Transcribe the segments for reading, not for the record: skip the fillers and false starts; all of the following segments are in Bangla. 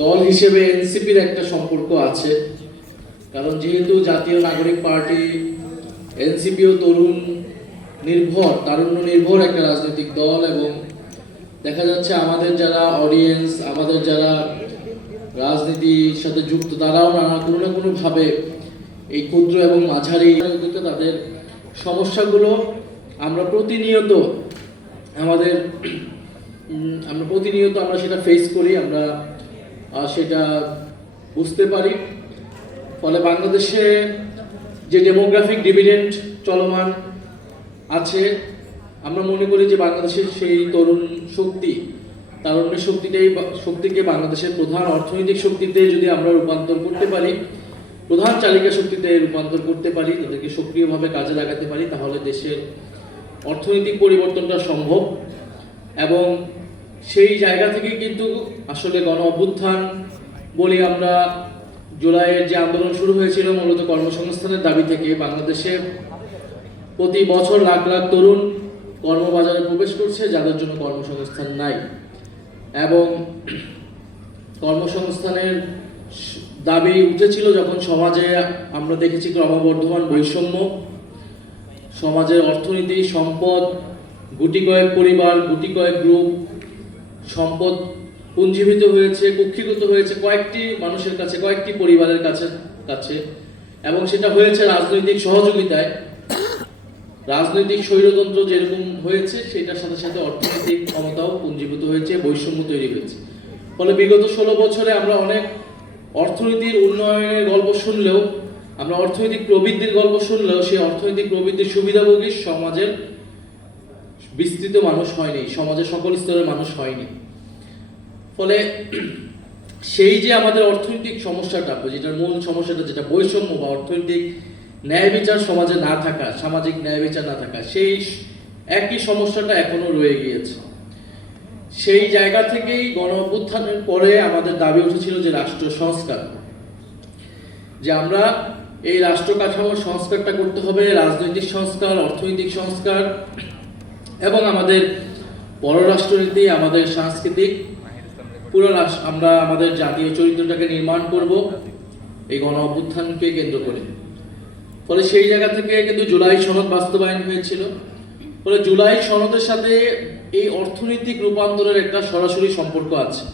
দল হিসেবে এনসিপির একটা সম্পর্ক আছে, কারণ যেহেতু জাতীয় নাগরিক পার্টি এনসিপিও তারুণ্য নির্ভর একটা রাজনৈতিক দল, এবং দেখা যাচ্ছে আমাদের যারা অডিয়েন্স, আমাদের যারা রাজনীতির সাথে যুক্ত, তারাও কোনো না কোনোভাবে এই ক্ষুদ্র এবং মাঝারি তাদের সমস্যাগুলো আমরা প্রতিনিয়ত আমরা সেটা ফেস করি, আমরা সেটা বুঝতে পারি। ফলে বাংলাদেশে যে ডেমোগ্রাফিক ডিভিডেন্ড চলমান আছে, আমরা মনে করি যে বাংলাদেশের সেই তারুণ্যের শক্তিকে বাংলাদেশের প্রধান অর্থনৈতিক শক্তিতে যদি আমরা রূপান্তর করতে পারি, প্রধান চালিকা শক্তিতে রূপান্তর করতে পারি, তাদেরকে সক্রিয়ভাবে কাজে লাগাতে পারি, তাহলে দেশের অর্থনৈতিক পরিবর্তনটা সম্ভব। এবং সেই জায়গা থেকে কিন্তু আসলে গণ অভ্যুত্থান বলি আমরা, জুলাইয়ের যে আন্দোলন শুরু হয়েছিল মূলত কর্মসংস্থানের দাবি থেকে, বাংলাদেশে প্রতি বছর লাখ লাখ তরুণ কর্মবাজারে প্রবেশ করছে যাদের জন্য কর্মসংস্থান নাই, এবং কর্মসংস্থানের দাবি উঠেছিল যখন সমাজে আমরা দেখেছি ক্রমবর্ধমান বৈষম্য, সমাজের অর্থনীতি, সম্পদ, গুটি কয়েক পরিবার, গুটি কয়েক গ্রুপ, সম্পদ পুঞ্জীভূত হয়েছে, কুক্ষিগত হয়েছে কয়েকটি মানুষের কাছে, কয়েকটি পরিবারের কাছে, এবং সেটা হয়েছে রাজনৈতিক সহযোগিতায়। রাজনৈতিক স্বৈরতন্ত্র যেরকম হয়েছে সেটার সাথে সাথে অর্থনৈতিক ক্ষমতাও পুঞ্জীভূত হয়েছে, বৈষম্য তৈরি হয়েছে। ফলে বিগত 16 বছরে আমরা অনেক অর্থনীতির উন্নয়নের গল্প শুনলেও, আমরা অর্থনৈতিক প্রবৃদ্ধির গল্প শুনলেও, সেই অর্থনৈতিক প্রবৃদ্ধির সুবিধাভোগী সমাজের বিস্তৃত মানুষ হয়নি, সমাজের সকল স্তরের মানুষ হয়নি। ফলে সেই যে আমাদের অর্থনৈতিক সমস্যাটা, যেটার মূল সমস্যাটা, যেটা বৈষম্য বা অর্থনৈতিক ন্যায় বিচার সমাজে না থাকা, সামাজিক ন্যায় বিচার না থাকা, সেই একই সমস্যাটা এখনো রয়ে গিয়েছে। সেই জায়গা থেকেই গণ অভ্যুত্থানের পরে আমাদের দাবি উঠেছিল যে রাষ্ট্র সংস্কার, যে আমরা এই রাষ্ট্র কাঠামোর সংস্কারটা করতে হবে, রাজনৈতিক সংস্কার, অর্থনৈতিক সংস্কার, এবং আমাদের পররাষ্ট্রনীতি, আমাদের সাংস্কৃতিক আমরা আমাদের জাতীয় চরিত্রটাকে নির্মাণ করব এই গণ অভ্যুত্থানকে কেন্দ্র করে। ফলে সেই জায়গা থেকে কিন্তু জুলাই সনদ বাস্তবায়ন হয়েছিল। ফলে জুলাই সনদের সাথে এই অর্থনৈতিক রূপান্তরের একটা সরাসরি সম্পর্ক আছে,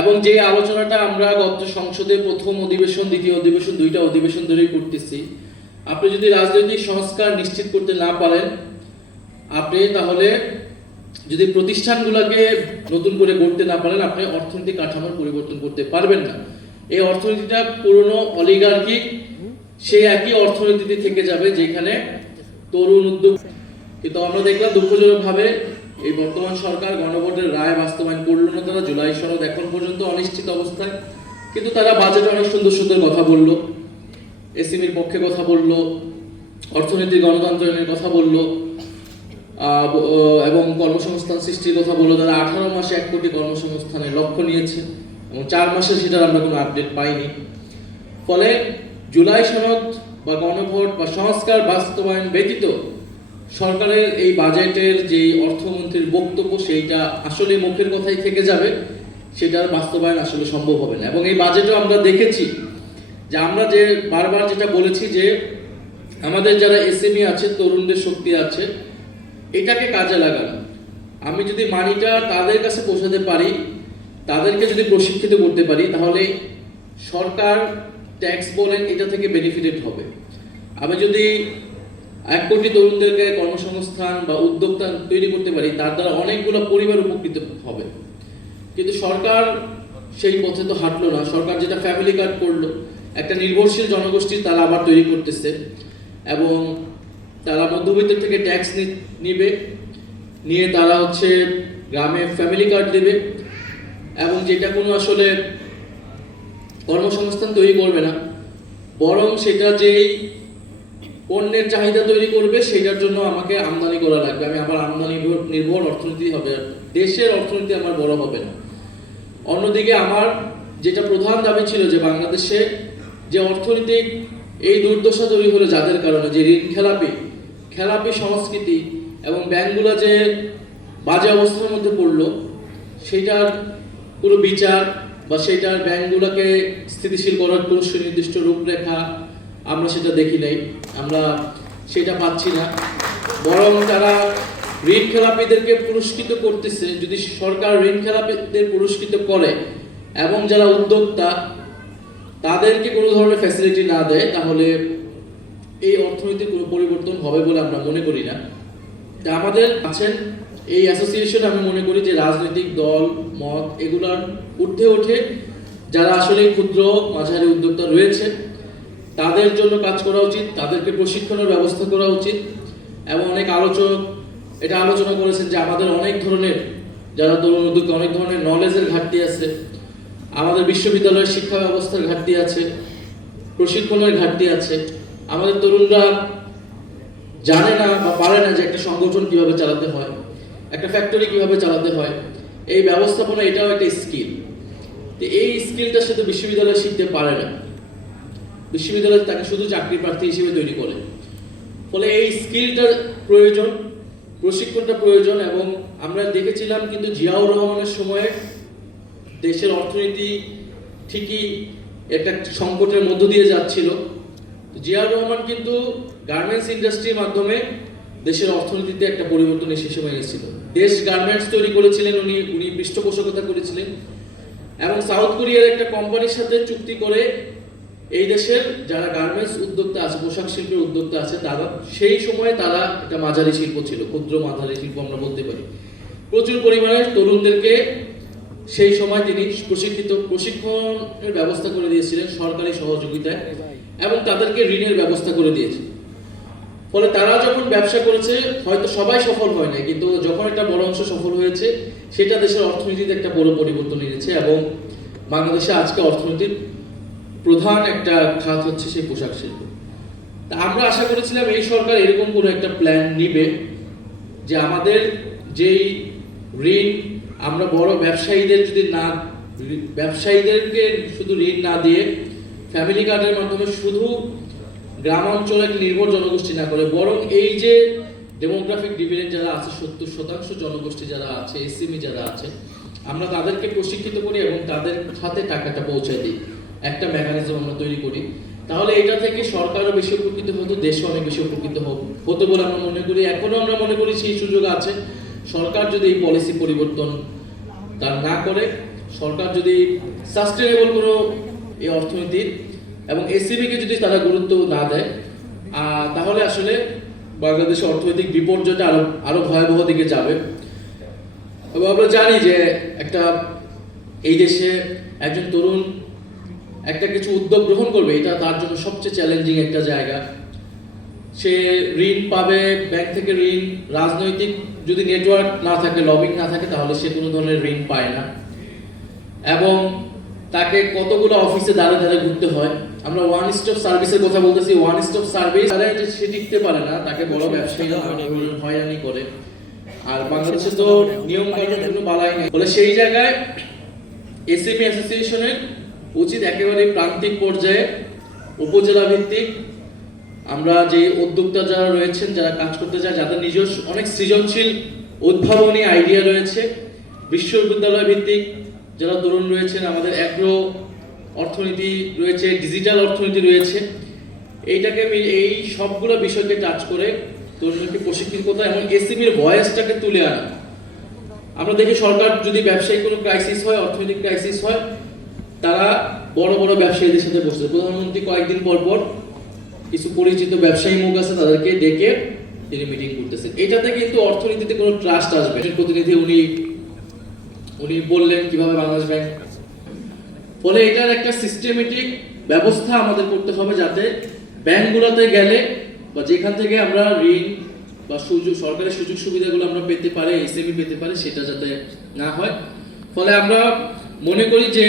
এবং যে আলোচনাটা আমরা গত সংসদে প্রথম অধিবেশন, দ্বিতীয় অধিবেশন, 2টা অধিবেশন ধরেই করতেছি, আপনি যদি রাজনৈতিক সংস্কার নিশ্চিত করতে না পারেন, আপনি তাহলে যদি প্রতিষ্ঠানগুলোকে নতুন করে গড়তে না পারেন, আপনি অর্থনৈতিক কাঠামোর পরিবর্তন করতে পারবেন না। এই অর্থনীতিটা পুরনো অলিগার্কিক, সেই একই অর্থনীতিতে থেকে যাবে যেখানে তরুণ উদ্যোগ। কিন্তু আমরা দেখলাম দুঃখজনকভাবে এই বর্তমান সরকার গণভোটের রায় বাস্তবায়ন করলো না। তারা জুলাই সনদ এখন পর্যন্ত অনিশ্চিত অবস্থায়, কিন্তু তারা বাজেটে অনেক সুন্দর সুন্দর কথা বললো, এসএমইর পক্ষে কথা বললো, অর্থনৈতিক গণতন্ত্রের কথা বললো, এবং কর্মসংস্থান সৃষ্টির কথা বললো। তারা 18 মাসে 1 কোটি কর্মসংস্থানের লক্ষ্য নিয়েছে, এবং 4 মাসে সেটার আমরা কোনো আপডেট পাইনি। ফলে জুলাই সনদ বা গণভোট বা সংস্কার বাস্তবায়ন ব্যতীত সরকারের এই বাজেটের যে অর্থমন্ত্রীর বক্তব্য, সেইটা আসলে মুখের কথাই থেকে যাবে, সেটার বাস্তবায়ন আসলে সম্ভব হবে না। এবং এই বাজেটও আমরা দেখেছি যে আমরা যে বারবার যেটা বলেছি যে আমাদের যারা এসএমই আছে, তরুণদের শক্তি আছে, এটাকে কাজে লাগানো। আমি যদি মানিটা তাদের কাছে পৌঁছাতে পারি, তাদেরকে যদি প্রশিক্ষিত করতে পারি, তাহলে সরকার ট্যাক্স বলেন এটা থেকে বেনিফিটেড হবে। আমি যদি 1 কোটি তরুণদেরকে কর্মসংস্থান বা উদ্যোক্তা তৈরি করতে পারি, তার দ্বারা অনেকগুলো পরিবার উপকৃত হবে। কিন্তু সরকার সেই পথে তো হাঁটলো না। সরকার যেটা ফ্যামিলি কার্ড করলো, একটা নির্ভরশীল জনগোষ্ঠী তারা আবার তৈরি করতেছে, এবং তারা মধ্যবিত্তের থেকে ট্যাক্স নিয়ে তারা গ্রামে ফ্যামিলি কার্ড দেবে, এবং যেটা কোনো আসলে কর্মসংস্থান তৈরি করবে না, বরং সেটা যেই পণ্যের চাহিদা তৈরি করবে, সেটার জন্য আমাকে আমদানি করা লাগবে। আমি আবার আমদানি নির্ভর অর্থনীতি হবে, দেশের অর্থনীতি আমার বড় হবে না। অন্যদিকে আমার যেটা প্রধান দাবি ছিল যে বাংলাদেশে যে অর্থনৈতিক এই দুর্দশা তৈরি হলো যাদের কারণে, যে ঋণ খেলাপি সংস্কৃতি এবং ব্যাংকগুলো যে বাজে অবস্থার মধ্যে পড়লো, সেটার কোনো বিচার বা সেটার ব্যাংকগুলোকে স্থিতিশীল করার কোনো সুনির্দিষ্ট রূপরেখা আমরা সেটা দেখি নাই, আমরা সেটা পাচ্ছি না। বরং তারা ঋণ খেলাপিদেরকে পুরস্কৃত করতেছে। যদি সরকার ঋণ খেলাপিদের পুরস্কৃত করে এবং যারা উদ্যোক্তা তাদেরকে কোনো ধরনের ফ্যাসিলিটি না দেয়, তাহলে এই অর্থনীতির কোনো পরিবর্তন হবে বলে আমরা মনে করি না। তা আমাদের আছেন এই অ্যাসোসিয়েশন, আমি মনে করি যে রাজনৈতিক দল মত এগুলার ঊর্ধ্বে ওঠে যারা আসলে ক্ষুদ্র মাঝারি উদ্যোক্তা রয়েছে তাদের জন্য কাজ করা উচিত, তাদেরকে প্রশিক্ষণের ব্যবস্থা করা উচিত। এবং অনেক আলোচক এটা আলোচনা করেছেন যে আমাদের অনেক ধরনের যারা তরুণ উদ্যোক্তা অনেক ধরনের নলেজের ঘাটতি আছে, আমাদের বিশ্ববিদ্যালয়ের শিক্ষা ব্যবস্থার ঘাটতি আছে, প্রশিক্ষণের ঘাটতি আছে। আমাদের তরুণরা জানে না বা পারে না যে একটা সংগঠন কিভাবে চালাতে হয়, একটা ফ্যাক্টরি কিভাবে চালাতে হয়, এই ব্যবস্থাপনা এটাও একটা স্কিল। তো এই স্কিলটা সে তো বিশ্ববিদ্যালয়ে শিখতে পারে না, বিশ্ববিদ্যালয় তাকে শুধু চাকরি প্রার্থী হিসেবে তৈরি করে। ফলে এই স্কিলটার প্রয়োজন, প্রশিক্ষণটা প্রয়োজন। এবং আমরা দেখেছিলাম কিন্তু জিয়াউর রহমানের সময়ে দেশের অর্থনীতি ঠিকই একটা সংকটের মধ্য দিয়ে যাচ্ছিল। জিয়াউর রহমান কিন্তু গার্মেন্টস ইন্ডাস্ট্রির মাধ্যমে দেশের অর্থনীতিতে একটা পরিবর্তন এসে সময় এসেছিল। দেশ গার্মেন্টস তৈরি করেছিলেন উনি পৃষ্ঠপোষকতা করেছিলেন এবং সাউথ কোরিয়ার একটা কোম্পানির সাথে চুক্তি করে এই দেশের যারা গার্মেন্টস উদ্যোক্তা আছে, পোশাক শিল্পের উদ্যোক্তা আছে, তারা সেই সময় তারা একটা মাঝারি শিল্প ছিল, ক্ষুদ্র মাঝারি শিল্প আমরা বলতে পারি। প্রচুর পরিমাণে তরুণদেরকে সেই সময় তিনি প্রশিক্ষণের ব্যবস্থা করে দিয়েছিলেন সরকারি সহযোগিতায় এবং তাদেরকে ঋণের ব্যবস্থা করে দিয়েছে। ফলে তারা যখন ব্যবসা করেছে, হয়তো সবাই সফল হয় না, কিন্তু যখন একটা বড় অংশ সফল হয়েছে সেটা দেশের অর্থনীতিতে একটা বড় পরিবর্তন এনেছে। এবং বাংলাদেশে আজকে অর্থনীতির প্রধান একটা খাত হচ্ছে সেই পোশাক শিল্প। তা আমরা আশা করেছিলাম এই সরকার এরকম কোনো একটা প্ল্যান নিবে যে আমাদের যেই ঋণ আমরা বড় ব্যবসায়ীদেরকে শুধু ঋণ না দিয়ে ফ্যামিলি কার্ডের মাধ্যমে শুধু গ্রাম অঞ্চলে নির্ভর জনগোষ্ঠী না করে, বরং এই যে ডেমোগ্রাফিক ডিভিডেন্ড যারা আছে 70% জনগোষ্ঠী যারা আছে, এসএমই যারা আছে, আমরা তাদেরকে প্রশিক্ষিত করি এবং তাদের হাতে টাকাটা পৌঁছে দিই, একটা মেকানিজম আমরা তৈরি করি। তাহলে এটা থেকে সরকারও বেশি উপকৃত হতো, দেশও অনেক বেশি উপকৃত হতো বলে আমরা মনে করি। এখনো আমরা মনে করি সেই সুযোগ আছে। সরকার যদি এই পলিসি পরিবর্তন তার না করে, সরকার যদি সাস্টেনেবল কোনো এই অর্থনীতির এবং এসএমইকে যদি তারা গুরুত্ব না দেয়, তাহলে আসলে বাংলাদেশের অর্থনৈতিক বিপর্যয়টা আরো ভয়াবহ দিকে যাবে। এবং আমরা জানি যে এই দেশে একজন তরুণ একটা কিছু উদ্যোগ গ্রহণ করবে, এটা তার জন্য সবচেয়ে চ্যালেঞ্জিং একটা জায়গা। সে ঋণ পাবে ব্যাংক থেকে, ঋণ রাজনৈতিক যদি নেটওয়ার্ক না থাকে, লবিং না থাকে, তাহলে সে কোনো ধরনের ঋণ পায় না এবং তাকে কতগুলো অফিসে দাঁড়ে দাঁড়ে ঘুরতে হয়। আমরা ওয়ান স্টপ সার্ভিসের কথা বলতেছি, ওয়ান স্টপ সার্ভিস সে টিকতে পারে না, তাকে বড় ব্যবসায়ীরা হয়রানি করে। আর বাংলাদেশে তো নিয়ম কানুন কোনো বালাই নেই। ফলে সেই জায়গায় এসএমই অ্যাসোসিয়েশনের উচিত একেবারে প্রান্তিক পর্যায়ে উপজেলা ভিত্তিক আমরা যে উদ্যোক্তা যারা রয়েছেন, যারা কাজ করতে চায়, যাদের নিজস্ব অনেক সৃজনশীল উদ্ভাবনী আইডিয়া রয়েছে, বিশ্ববিদ্যালয় ভিত্তিক যারা তরুণ রয়েছেন, আমাদের অ্যাগ্রো অর্থনীতি রয়েছে, ডিজিটাল অর্থনীতি রয়েছে, এই সবগুলো বিষয়কে টাচ করে তরুণদেরকে প্রশিক্ষণ করতে এবং এসএমইর ভয়েসটাকে তুলে আনা। আমরা দেখি সরকার যদি ব্যবসায়িক কোনো ক্রাইসিস হয়, অর্থনৈতিক ক্রাইসিস হয়, তারা বড় বড় ব্যবসায়ীদের সাথে বসছে। প্রধানমন্ত্রী কয়েকদিন পর পর কিছু পরিচিত ব্যবসায়ী মুখ আছে তাদেরকে ডেকে তিনি মিটিং করতেছেন। এটাতে কিন্তু অর্থনীতিতে কোনো ট্রাস্ট আসবে। প্রতিনিধি উনি বললেন কিভাবে বাংলাদেশ ব্যাংক, ফলে এটার একটা সিস্টেমেটিক ব্যবস্থা আমাদের করতে হবে যাতে ব্যাংকগুলোতে গেলে বা যেখান থেকে আমরা ঋণ বা সরকারের সুযোগ সুবিধাগুলো আমরা পেতে পারি, এসএমই পেতে পারে, সেটা যাতে না হয়। ফলে আমরা মনে করি যে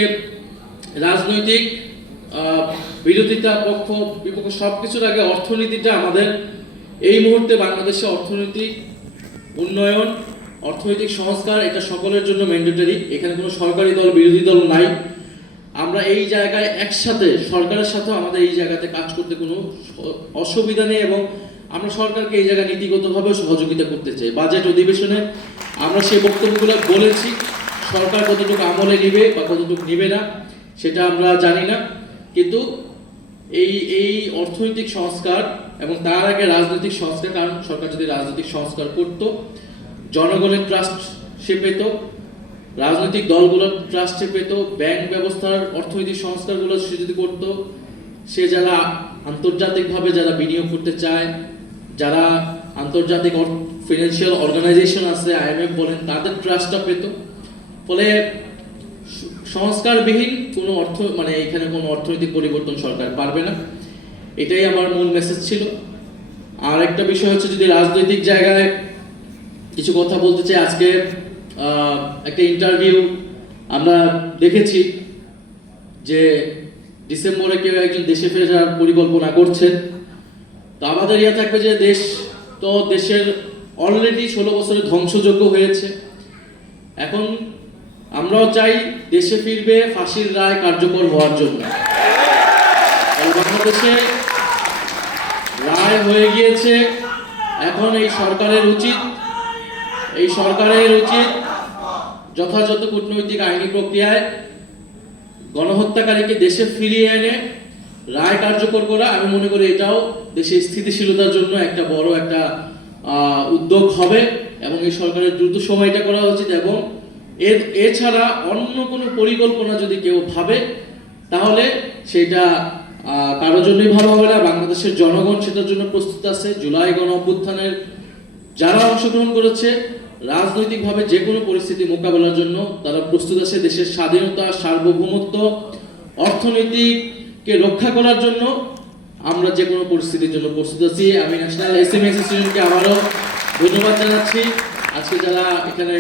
রাজনৈতিক বিরোধিতা পক্ষ বিপক্ষ সবকিছুর আগে অর্থনীতিটা আমাদের এই মুহূর্তে বাংলাদেশে অর্থনৈতিক উন্নয়ন, অর্থনৈতিক সংস্কার এটা সকলের জন্য ম্যান্ডেটরি। এখানে কোনো সরকারি দল বিরোধী দল নাই। আমরা এই জায়গায় একসাথে সরকারের সাথে আমাদের এই জায়গাতে কাজ করতে কোনো অসুবিধা নেই এবং আমরা সরকারকে এই জায়গায় নীতিগতভাবে সহযোগিতা করতে চাই। বাজেট অধিবেশনে আমরা সেই বক্তব্যগুলো বলেছি, সরকার কতটুকু আমলে নিবে বা কতটুকু নিবে না সেটা আমরা জানি না, কিন্তু এই এই অর্থনৈতিক সংস্কার এবং তার আগে রাজনৈতিক সংস্কার, কারণ সরকার যদি রাজনৈতিক সংস্কার করত, জনগণের ট্রাস্ট সে পেত, রাজনৈতিক দলগুলোর ট্রাস্ট সে পেত, ব্যাংক ব্যবস্থার অর্থনৈতিক সংস্কারগুলো সে যদি করত, সে যারা আন্তর্জাতিকভাবে যারা বিনিয়োগ করতে চায়, যারা আন্তর্জাতিক ফিনান্সিয়াল অর্গানাইজেশন আছে, IMF বলেন, তাদের ট্রাস্টটা পেত। ফলে সংস্কারবিহীন কোনো মানে এখানে কোনো অর্থনৈতিক পরিবর্তন সরকার পারবে না, এটাই আমার মূল মেসেজ ছিল। আর একটা বিষয় হচ্ছে, যদি রাজনৈতিক জায়গায় কিছু কথা বলতে চাই, আজকে একটা ইন্টারভিউ আমরা দেখেছি যে ডিসেম্বরে কেউ একজন দেশে ফেরার পরিকল্পনা করছেন। তো আমাদের ইয়ে থাকবে যে দেশের অলরেডি 16 বছরের ধ্বংসযজ্ঞ হয়েছে, এখন আমরাও চাই দেশে ফিরবে ফাঁসির রায় কার্যকর হওয়ার জন্য। বাংলাদেশে রায় হয়ে গিয়েছে, এখন এই সরকারের উচিত যথাযথ কূটনৈতিক আইনি প্রক্রিয়ায় গণহত্যাকারীকে দেশে ফিরিয়ে এনে রায় কার্যকর করা। আমি মনে করি এটাও দেশের স্থিতিশীলতার জন্য একটা বড় একটা উদ্যোগ হবে, এবং এই সরকারের দ্রুত সময়টা করা উচিত। এবং এছাড়া অন্য কোনো পরিকল্পনা যদি কেউ ভাবে, তাহলে সেটা কারোর জন্যই ভালো হবে না। বাংলাদেশের জনগণ সেটার জন্য প্রস্তুত আছে। জুলাই গণ অভ্যুত্থানের যারা অংশগ্রহণ করেছে, রাজনৈতিকভাবে যে কোনো পরিস্থিতি মোকাবেলার জন্য তারা প্রস্তুত আছে। দেশের স্বাধীনতা, সার্বভৌমত্ব, অর্থনীতিকে রক্ষা করার জন্য আমরা যে কোনো পরিস্থিতির জন্য প্রস্তুত আছি। আমি ন্যাশনাল এসএমই অ্যাসোসিয়েশনকে আবারও ধন্যবাদ জানাচ্ছি। আজকে যারা এখানে